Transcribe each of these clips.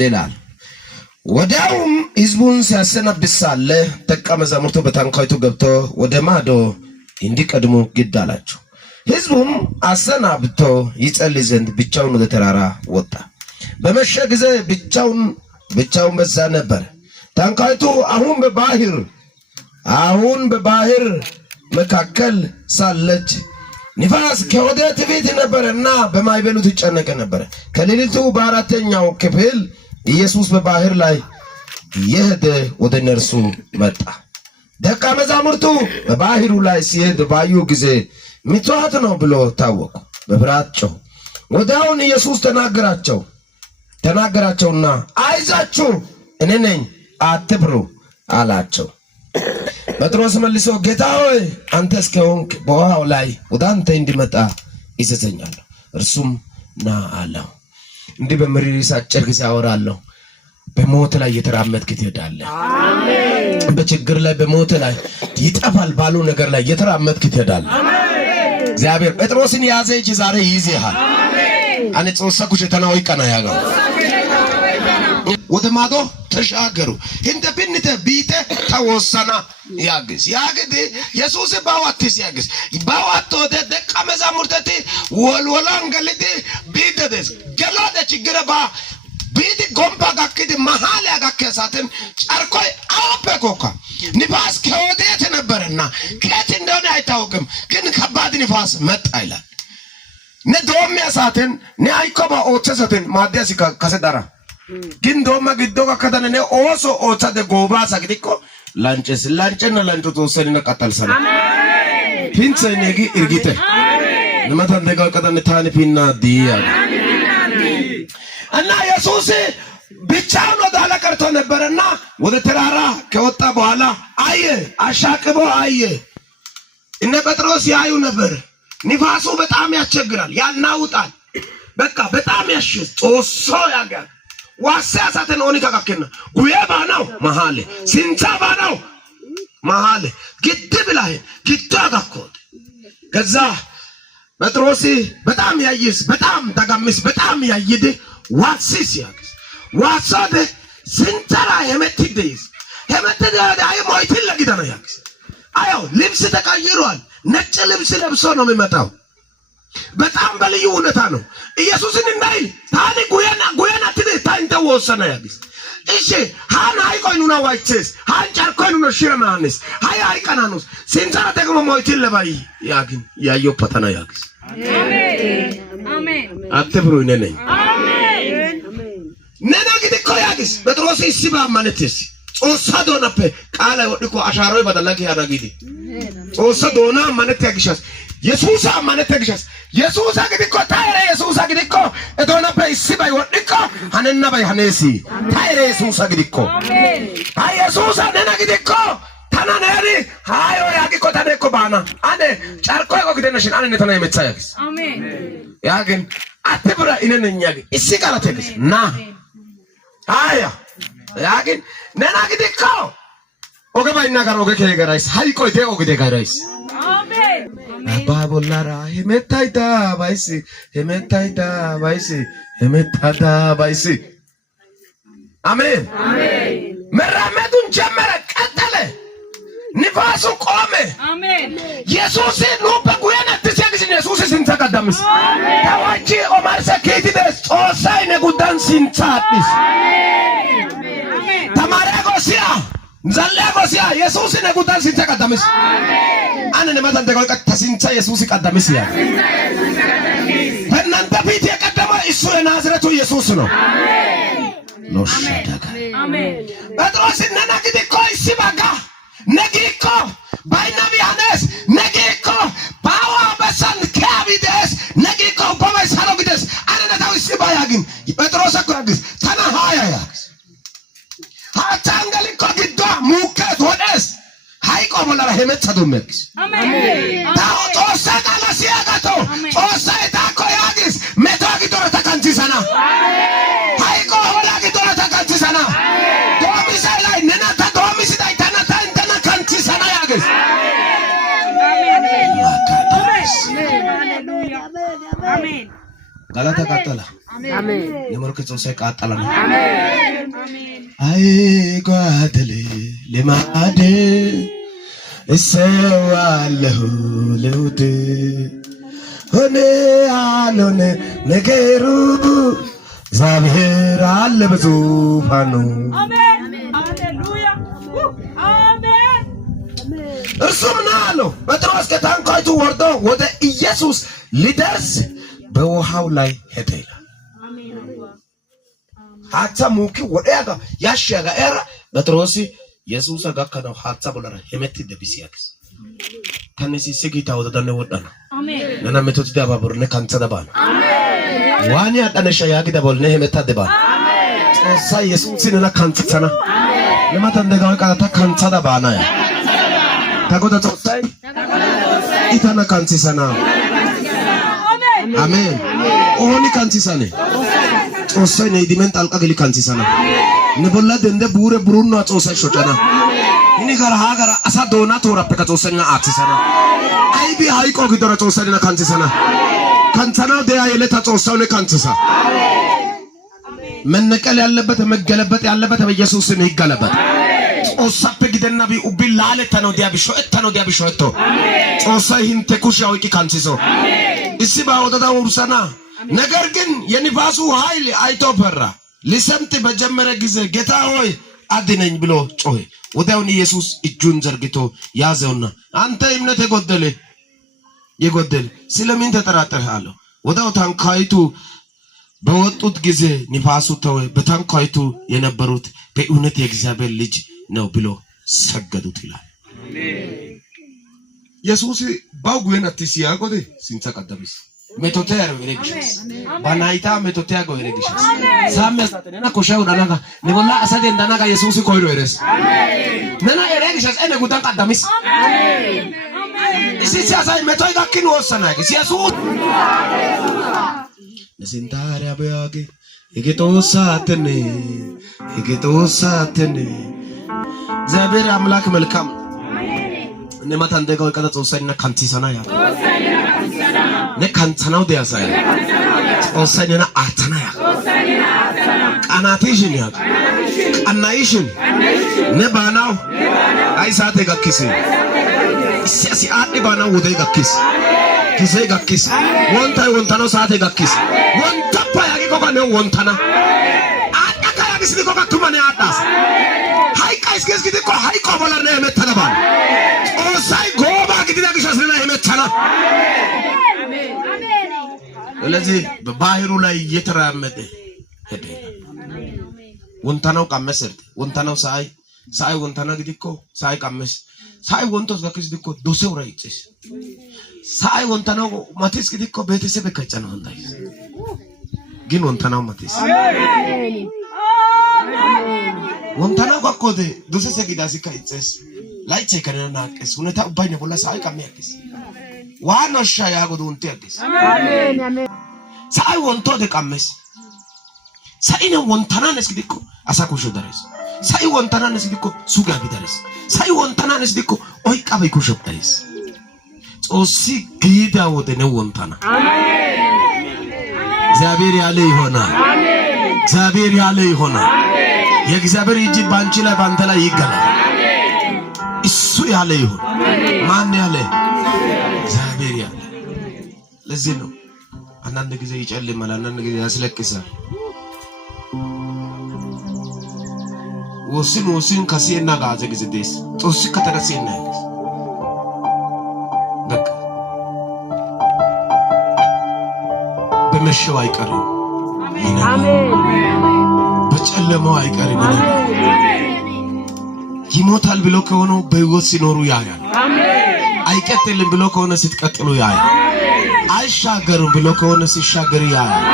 እንደላል ወዲያውም ሕዝቡን ሲያሰናብት ሳለ ደቀ መዛሙርቱ በታንኳይቱ ገብቶ ወደ ማዶ እንዲቀድሙ ግድ አላቸው። ሕዝቡም አሰናብቶ ይጸልይ ዘንድ ብቻውን ወደ ተራራ ወጣ። በመሸ ጊዜ ብቻውን በዛ ነበር። ታንኳይቱ አሁን በባህር መካከል ሳለች ንፋስ ከወዴት ፊት ነበርና በማዕበሉ ትጨነቅ ነበር። ከሌሊቱ በአራተኛው ክፍል ኢየሱስ በባህር ላይ የሄደ ወደ እነርሱ መጣ። ደቀ መዛሙርቱ በባህሩ ላይ ሲሄድ ባዩ ጊዜ ምጽዋት ነው ብሎ ታወቁ፣ በፍርሃት ጮኹ። ወዲያውኑ ኢየሱስ ተናገራቸውና አይዛችሁ እኔ ነኝ አትፍሩ አላቸው። ጴጥሮስ መልሶ ጌታ ሆይ አንተ እስከሆንክ በውሃው ላይ ወደ አንተ እንዲመጣ ይዘዘኛለሁ። እርሱም ና አለው። እንዲህ በምድር አጭር ጊዜ አወራለሁ። በሞት ላይ እየተራመድክ ትሄዳለህ። አሜን። በችግር ላይ በሞት ላይ ይጠፋል ባሉ ነገር ላይ እየተራመድክ ትሄዳለህ። አሜን። እግዚአብሔር ጴጥሮስን ያዘ እጅ ዛሬ ይይዝሃል። አሜን። አነ ጾሰኩሽ ተናው ይቀና ያጋው ወደ ማዶ ተሻገሩ። እንደ ብንተ ቢተ ተወሰና ያግስ ኢየሱስ ባዋትስ ያግስ ባዋት ወደ ደቀ መዛሙርት ወልወላን ገልጥ ቢደደስ ገላደ ችግር ባ ቢድ ጎምባ ጋክድ መሃል ያጋከሳትን ጨርቆይ አውበኮካ ንፋስ ከወዴት ነበርና ከየት እንደሆነ አይታወቅም፣ ግን ከባድ ንፋስ መጣ ይላል። ነዶሚያ ሳትን ነአይኮባ ኦተሰትን ማዲያስ ከሰዳራ ግን ዶማ ግዶ ከከተነ ኦሶ ኦታደ ጎባሳ ግዲኮ ላንጨና ላንጮ ተወሰነና ቀጣልሰና አሜን። ፒንሰ ነጊ እርጊተ አሜን። ለማታን ደጋ ቀጣነ ታኒ ፒና ዲያ እና ኢየሱስ ብቻውን ወደ ኋላ ቀርቶ ነበርና ወደ ተራራ ከወጣ በኋላ አሻቅቦ አየ። እነ ጴጥሮስ ያዩ ነበር። ንፋሱ በጣም ያስቸግራል፣ ያናውጣል። በቃ በጣም ያሽስ ጦሶ ያጋር ዋሳሳተን ኦኒካ ካከና ጉየባ ነው መሃል ሲንቻባ ነው መሃል ግድብ ላይ ግዳጋኮት ከዛ ጴጥሮስ በጣም ያይስ በጣም ተጋምስ በጣም ያይደ ዋሲስ ያክስ ዋሳደ ሲንቻራ የመትደይስ አይ ሞይትን ለግዳና ያክስ አዮ ልብስ ተቀይሯል። ነጭ ልብስ ለብሶ ነው የሚመጣው። በጣም በልዩ ሁኔታ ነው። ኢየሱስን እንዳይል ታዲ ጉያና ታንተ ወሰነ ያግስ እሺ ሃና አይቆይኑና ዋይቼስ ሃንጫር ኮይኑና ሽረማንስ አይቀናኑስ ሲንቻራ ደግሞ ሞይትን ለባይ ያግን ያዮ ፓታና ያግስ አሜን አሜን አትፍሩ ነኝ አሜን ነና ግድኮ ያግስ ጴጥሮስ ሲባ ማለትስ ጾሳዶናፔ ቃላ ወድኮ አሻሮይ በደላኪ ያዳጊዲ ጾሳዶና ማለት ያግሻስ ኢየሱስ ማለት ያግሻስ ኢየሱስ ግድኮ ታይረ ኢየሱስ ግድኮ እዶናፔ ሲባይ ወድኮ ሀነና ባይ ሀነሲ ታይረ ኢየሱስ ግድኮ አሜን አይ ኢየሱስ ነና ግድኮ ታናናሪ ሃዮ ያግኮ ታደኮ ባና አነ ጫርኮ ጎግደነሽን አነ ነተና የመጻያክስ አሜን ያግን አትብራ ኢነነኛ ግ እሲ ቃላተክስ ና አያ ያግን ነና ግድኮ ኦገባይና ጋር ኦገከ ጋራይስ ሃይቆይቴ ኦገደ ጋራይስ አሜን አባቦላራ ሄመታይታ ባይሲ አሜን አሜን መራመዱን ጀመረ፣ ቀጠለ፣ ንፋሱ ቆመ። አሜን ኢየሱስ ነው በጉያና ተሰግስ ኢየሱስ ሲንተቀደምስ አሜን ታዋጂ ኦማር ሰከይቲ ደስ ጾሳይ ነጉዳን ሲንጻጥስ አሜን አሜን ተማራጎሲያ ዘላጎሲያ ኢየሱስ ነጉዳን ሲንተቀደምስ አሜን አነ ነማታን ተቆቀ ተሲንቻ ኢየሱስ ቀደምስ ያ በእናንተ ፊት የቀደመ እሱ የናዝሬቱ ኢየሱስ ነው። አሜን ሎሻዳጋ አሜን ጴጥሮስ ነና ግዲኮ ሲባጋ ነጊኮ ባይናቢ አነስ ነጊኮ ባዋ በሰን ካቢደስ ነጊኮ በመሰሮ ግደስ አነታው ሲባያግን ጴጥሮስ አቆራግስ ታና ሃያ ያክስ ሃታንገልኮ ግዶ ሙከት ወደስ ሃይቆ ሞላራ ሄመጻዶመክስ አሜን ታው ጦሳ ቃላ ሲያጋቶ ጦሳ ታኮ ያግስ ሜታ ግዶራ ተካንቲሳና አሜን ሃይቆ ወላ ግዶራ ተካንቲሳና ዶሚሳ ላይ ነናታ ዶሚስ ላይ ታናታ እንተና ካንቲሳና ያግስ አሜን ሃሌሉያ አሜን ጋላታ ካተላ አሜን ለመልከቶ ሰቃጣላና አሜን አይ ጓደለ ለማደ እሰዋለሁ ለውድ ሆነ አሎነ ነገሩ እግዚአብሔር አለ በዙፋኑ አሜን ሃሌሉያ አሜን እርሱም ነው አለው ጴጥሮስ ከታንኳይቱ ወርዶ ወደ ኢየሱስ ሊደርስ በውሃው ላይ ሄደ ይላል ሀታ ሙኪ ወዲያጋ ያሻጋ ኤራ ጴጥሮስ ኢየሱስ ጋከነው ሀታ ቦለራ ሄመት ደብሲያክስ ከነሲ ሲጊታ ወደደነ ወዳና አሜን ነና መቶት ዳባቡርነ ካንተዳባን አሜን ዋኒ አጠነሻ ያግዳ ቦልነ ሄመታ ደባን አሜን ጾሳ ኢየሱስን ካንተሰና አሜን ለማታ እንደጋው ቃታ ካንተዳባና ያ ታጎዳ ጾሳይ ኢታና ካንተሰና አሜን ኦኒ ካንተሰነ ጾሳይ ነይዲመን ጣልቃ ገሊ ካንተሰና ነቦላ ደንደ ቡረ ብሩና ጾሳይ ሾጫና ini gara hagara asa dona tora peka tosena atisana ai bi haiko gidora tosena kantisana kantana de ayele ta tosawne kantisa መነቀል ያለበት መገለበጥ ያለበት በኢየሱስ ስም ይገለበጥ ጾሳፔ ግደና ቢ ኡቢላለ ተነው ዲያብሾ እተነው ዲያብሾ እቶ ጾሳ ይንተ ኩሻው ይቂ ካንቲሶ እሲ ባወጣዳ ወርሰና ነገር ግን የንፋሱ ኃይል አይቶ ፈራ ሊሰምጥ በጀመረ ጊዜ ጌታ ሆይ አድነኝ ብሎ ጮኸ ወዲያው ኢየሱስ እጁን ዘርግቶ ያዘውና አንተ እምነት የጎደለ ስለምን ተጠራጠርህ አለው ወዲያው ታንኳይቱ በወጡት ጊዜ ንፋሱ ተወ በታንኳይቱ የነበሩት በእውነት የእግዚአብሔር ልጅ ነው ብሎ ሰገዱት ይላል አሜን ኢየሱስ ባጉየናት ሲያጎደ ሲንተቀደምስ ሜቶቴር ወሬግሽስ ባናይታ ሜቶቴያ ጎሬግሽስ ሳመሳተና ኮሻው ዳናጋ ንቦላ አሰደ እንዳናጋ ኢየሱስ ኮይሮ ኤረስ አሜን ነና ኤሬግሽስ እነ ጉዳን ቀዳምስ አሜን እሲ ሲያሳይ ሜቶይ ጋኪን ወሰናገ ኢየሱስ ለሰንታሪያ በያገ የጌቶሳተነ እግዚአብሔር አምላክ መልካም ነማታ እንደጋው ቀጠጾሰና ካንቲሰና ያ ነካንተናው ዲያሳይ ጾሰኝና አተናያ ቃናቴሽን ያ ቃናይሽን ነባናው አይሳቴ ጋክሲ ሲያሲ አዲ ባናው ወደ ጋክሲ ጊዜ ጋክሲ ወንታው ሳቴ ጋክሲ ወንታፓ ያጊ ኮካኔው ወንታና አጣካ ያጊስ ሊኮካ ቱማኔ አጣስ ሃይቃ እስከስ ጊዜ ኮ ሃይቆ ቦላና የመተለባል ጾሳይ ጎባ ግዲና ግሻስና የመተና ስለዚህ በባህሩ ላይ እየተራመደ ሄደ ወንታናው ቀመሰት ወንታናው ሳይ ወንታና ግዲኮ ሳይ ቀመስ ሳይ ወንቶስ ጋክስ ዲኮ ዶሴው ራይጭስ ሳይ ወንታናው ማቴስ ግዲኮ ቤተሰብ ከጨና ወንታይ ግን ወንታናው ማቴስ አሜን ወንታናው ጋኮደ ዶሴ ሰጊዳሲ ካይጨስ ላይቼ ከነናቀስ ሁነታ ባይነ ቦላ ሳይ ቀመያክስ ዋናሻ ያጎዱ እንተያክስ አሜን አሜን ሳይ ወንቶ ደቀመስ ሳይነ ወንታናነስ ግዲኮ አሳኩሾ ደረስ ሳይ ወንታናነስ ግዲኮ ሱጋ ቢደረስ ሳይ ወንታናነስ ግዲኮ ኦይቃ በይኩሾ ደረስ ጾሲ ግዳ ወደ ነው ወንታና አሜን እግዚአብሔር ያለ ይሆናል አሜን እግዚአብሔር ያለ ይሆናል አሜን የእግዚአብሔር እጅ ባንቺ ላይ ባንተ ላይ ይገላል አሜን እሱ ያለ ይሆን ማን ያለ እግዚአብሔር ያለ ለዚህ ነው አንዳንድ ጊዜ ይጨልማል አንዳንድ ጊዜ ያስለቅሳል ወስን ከሲና ጋዘ ጊዜ ደስ ጦስ ከተረሰና በቃ በመሸው አይቀርም አሜን በጨለማው አይቀርም ይሞታል ብሎ ከሆነ በህይወት ሲኖሩ ያያል አሜን አይቀጥልም ብሎ ከሆነ ሲትቀጥሉ ያያል አይሻገርም ብሎ ከሆነ ሲሻገር ያያል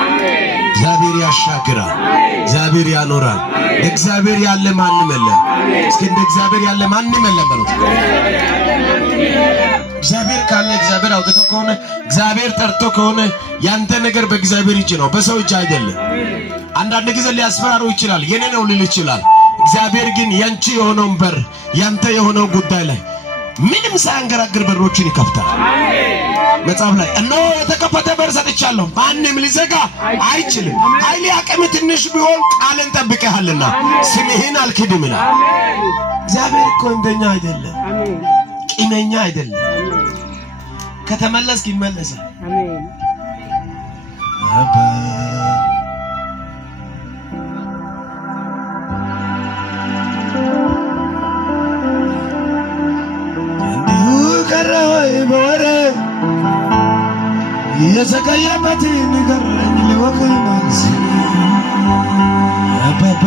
እግዚአብሔር ያሻግራል እግዚአብሔር ያኖራል እግዚአብሔር ያለ ማንም የለም እስኪ እንደ እግዚአብሔር ያለ ማንም የለም በሉት እግዚአብሔር ካለ እግዚአብሔር አውጥቶ ከሆነ እግዚአብሔር ጠርቶ ከሆነ ያንተ ነገር በእግዚአብሔር እጅ ነው በሰው እጅ አይደለም አንዳንድ ጊዜ ሊያስፈራሩ ይችላል የኔ ነው ሊል ይችላል እግዚአብሔር ግን ያንቺ የሆነው በር ያንተ የሆነው ጉዳይ ላይ ምንም ሳያንገራግር በሮችን ይከፍታል አሜን መጽሐፍ ላይ እነሆ የተከፈተ በር ሰጥቻለሁ ማንም ሊዘጋ አይችልም። ኃይል አቅም ትንሽ ቢሆን ቃልን ጠብቀሃልና ስምህን አልክድም ይላል። እግዚአብሔር እኮ እንደኛ አይደለም፣ ቂመኛ አይደለም። ከተመለስክ ይመለሳል። አሜን። የዘገየበት ንገረኝ ልወቅ ማለት አባባ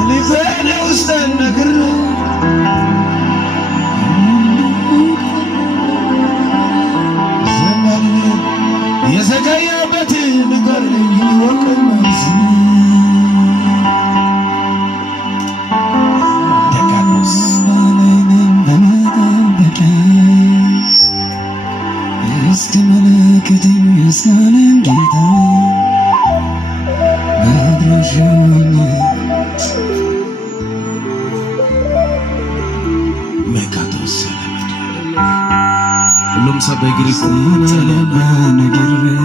የልቤን ውስጥ ነግር ዘመን የዘገየበት ንገረኝ ልወቅ ማለት Salim Gita Nadrashana Mekatos Ulum sabe Gris Nagire